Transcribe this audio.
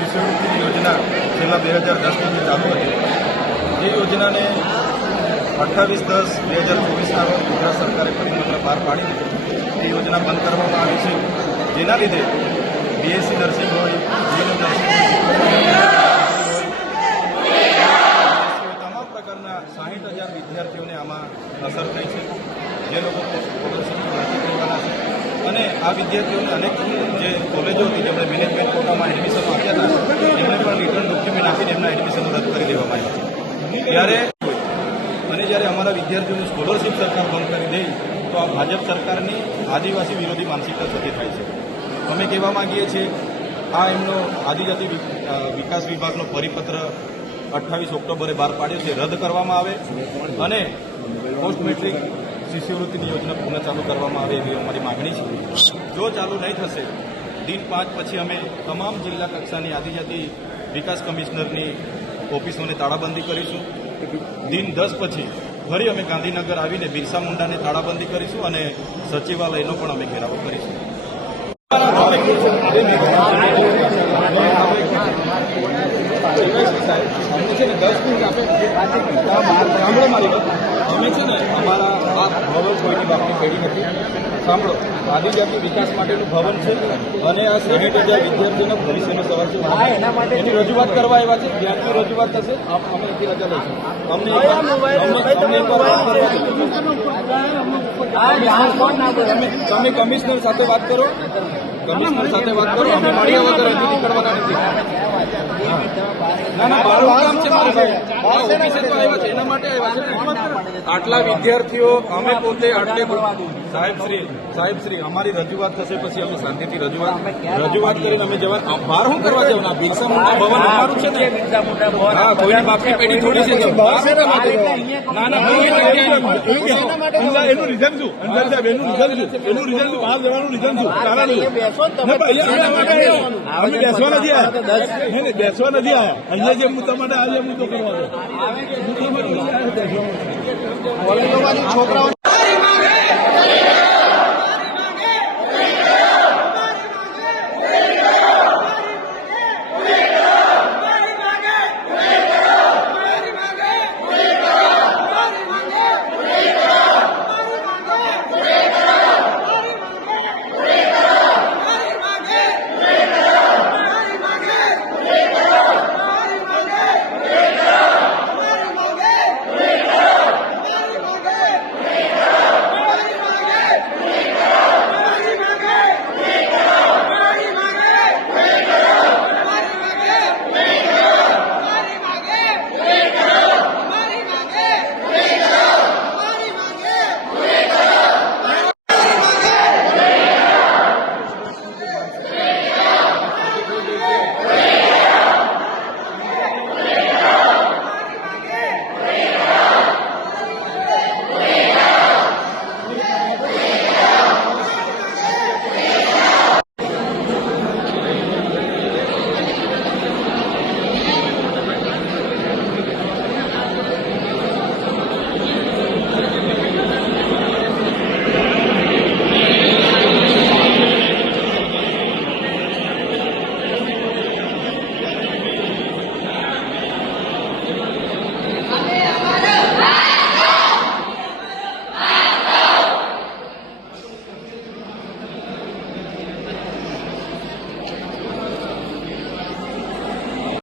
શિષ્યવૃત્તિ યોજના છેલ્લા 2010થી ચાલુ હતી। એ યોજનાને 28/10/2024ના રોજ ગુજરાત સરકારે પરિપત્ર બહાર પાડી દીધું। એ યોજના બંધ કરવામાં આવી છે, જેના લીધે બીએસસી નર્સિંગ હોય, જીએનએમ નર્સિંગ હોય, તમામ પ્રકારના 60,000 વિદ્યાર્થીઓને આમાં અસર થઈ છે, જે લોકો સ્કોલરશીપની ભરતી કરવાના છે। અને આ વિદ્યાર્થીઓને અનેક જે કોલેજો હતી જેમણે મેનેજમેન્ટ કોટામાં એડમિશનો આપ્યા હતા, એમણે પણ રિટર્ન ડોક્યુમેન્ટ આપીને એમના એડમિશનો રદ કરી દેવામાં આવ્યા છે। જ્યારે અમારા વિદ્યાર્થીઓની સ્કોલરશીપ સરકાર બંધ કરી દે તો આ ભાજપ સરકારની આદિવાસી વિરોધી માનસિકતા થતી થાય છે। અમે કહેવા માંગીએ છીએ, આ એમનો આદિજાતિ વિકાસ વિભાગનો પરિપત્ર 28 ઓક્ટોબરે બહાર પાડ્યો છે, રદ કરવામાં આવે અને પોસ્ટ મેટ્રિક શિષ્યવૃત્તિની યોજના પુનઃ ચાલુ કરવામાં આવે એવી અમારી માગણી છે। જો ચાલુ નહીં થશે, દિન 5 પછી અમે તમામ જિલ્લા કક્ષાની આદિજાતિ વિકાસ કમિશનરની ઓફિસોને તાળાબંધી કરીશું। દિન 10 પછી ફરી અમે ગાંધીનગર આવીને બિરસા મુંડાને તાળાબંધી કરીશું અને સચિવાલયનો પણ અમે ઘેરાવો કરીશું। અમે છે ને અમારા આ ભવન કોઈની બાપની પેઢી નથી, સાંભળો, આદિજાતિ વિકાસ માટેનું ભવન છે અને આ 60,000 વિદ્યાર્થીઓના ભવિષ્યનો સવાલ છે, એની રજૂઆત કરવા આવ્યા છે। જ્યાંથી રજૂઆત થશે અમે એથી રજા લઈશું। તમે કમિશનર સાથે વાત કરો, અમે મળ્યા વગર હજુ નીકળવાના નથી। ના, મારું કામ છે, મારું ઓફિસે તો આવ્યા છે, એના માટે આવ્યા છે। આટલા વિદ્યાર્થીઓ અમે પોતે સાહેબશ્રી અમારી રજૂઆત થશે પછી અમે શાંતિથી રજૂઆત કરીને અમે જવા બહાર શું કરવા જવાના? બિરસા મુંડા ભવન અમારું છે ને, હા, કોઈની બાપની પેઢી થોડી છે। એનું રીઝન શું? અંજલ સાહેબ, એનું રીઝન શું? બહાર જવાનું રીઝન શું? અમે બેસવા નથી આવ્યા, બેસવા નથી આવ્યા। અહીંયા જે મુદ્દા માટે આજે મુદ્દો કરવાનો છોકરાઓ